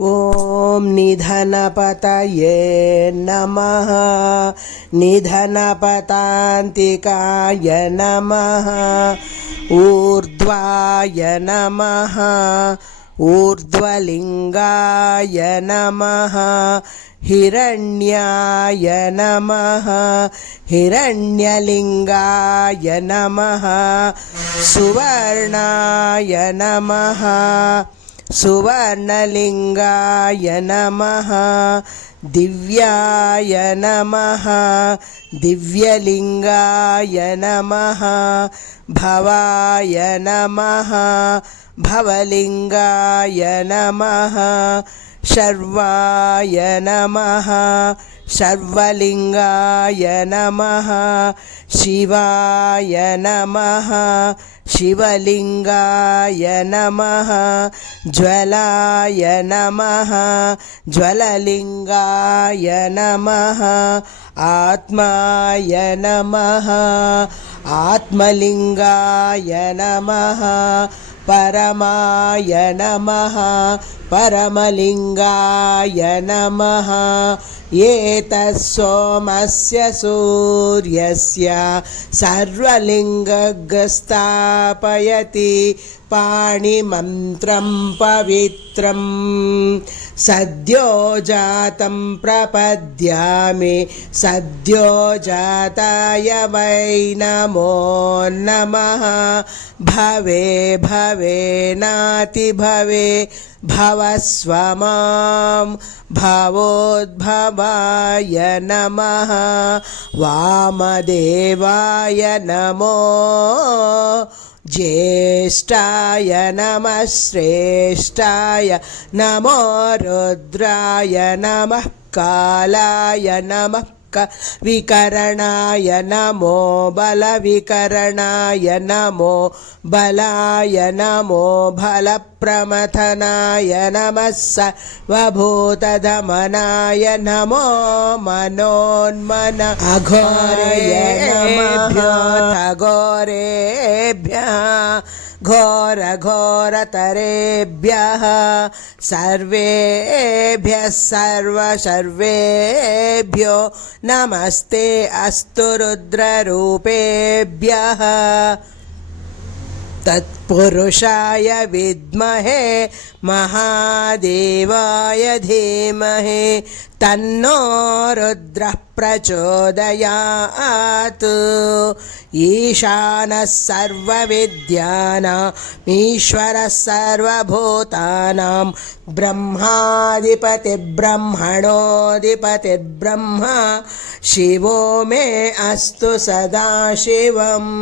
ॐ निधनपतये नमः। निधनपतान्तिकाय नमः। ऊर्ध्वाय नमः। ऊर्ध्वलिङ्गाय नमः। हिरण्याय नमः। हिरण्यलिङ्गाय नमः। सुवर्णाय नमः। सुवर्णलिङ्गाय नमः। दिव्याय नमः। दिव्यलिङ्गाय नमः। भवाय नमः। भवलिङ्गाय नमः। शर्वाय नमः। शर्वलिङ्गाय नमः। शिवाय नमः। शिवलिङ्गाय नमः। ज्वलाय नमः। ज्वललिङ्गाय नमः। आत्माय नमः। आत्मलिङ्गाय नमः। परमाय नमः। परमलिङ्गाय नमः। एतत्सोमस्य सूर्यस्य सर्वलिङ्गस्थापयति पाणिमन्त्रं पवित्रं सद्यो जातं प्रपद्यामि सद्यो जाताय वै नमो नमः। भवे भवे नाति भवे भवस्व मां भवोद्भवाय नमः। वामदेवाय नमो ज्येष्ठाय नमः। श्रेष्ठाय नमो रुद्राय नमः। कालाय नमः। विकरणाय नमो बलविकरणाय नमो बलाय नमो बलप्रमथनाय नमः। सर्वभूतदमनाय नमो मनोन्मन अघोरेभ्यो अघोरेभ्यः घोरघोरतरेभ्यः सर्वेभ्यः सर्वेभ्यो नमस्ते अस्तु रुद्ररूपेभ्यः। तत्पुरुषाय विद्महे महादेवाय धीमहि तन्नो रुद्रः प्रचोदयात्। ईशानः सर्वविद्यानाम् ईश्वरः सर्वभूतानां ब्रह्माधिपतिर्ब्रह्मणोऽधिपतिर्ब्रह्मा शिवो मे अस्तु सदाशिवम्।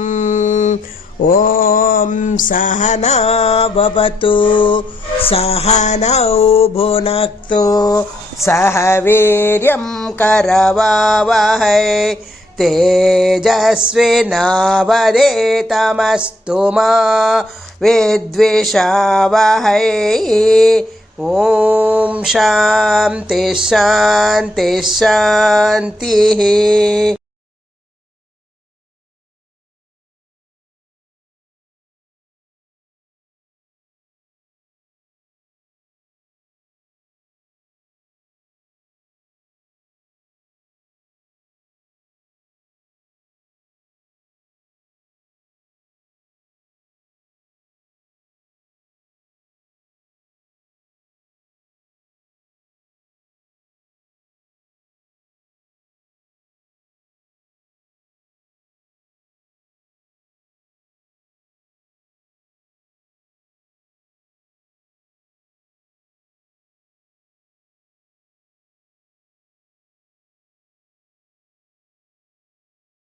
ॐ सहना भवतु सहनौ भुनक्तु सह वीर्यं करवावहै तेजस्विनावधीतमस्तु मा विद्विषावहै। ॐ शान्ति शान्ति शान्तिः।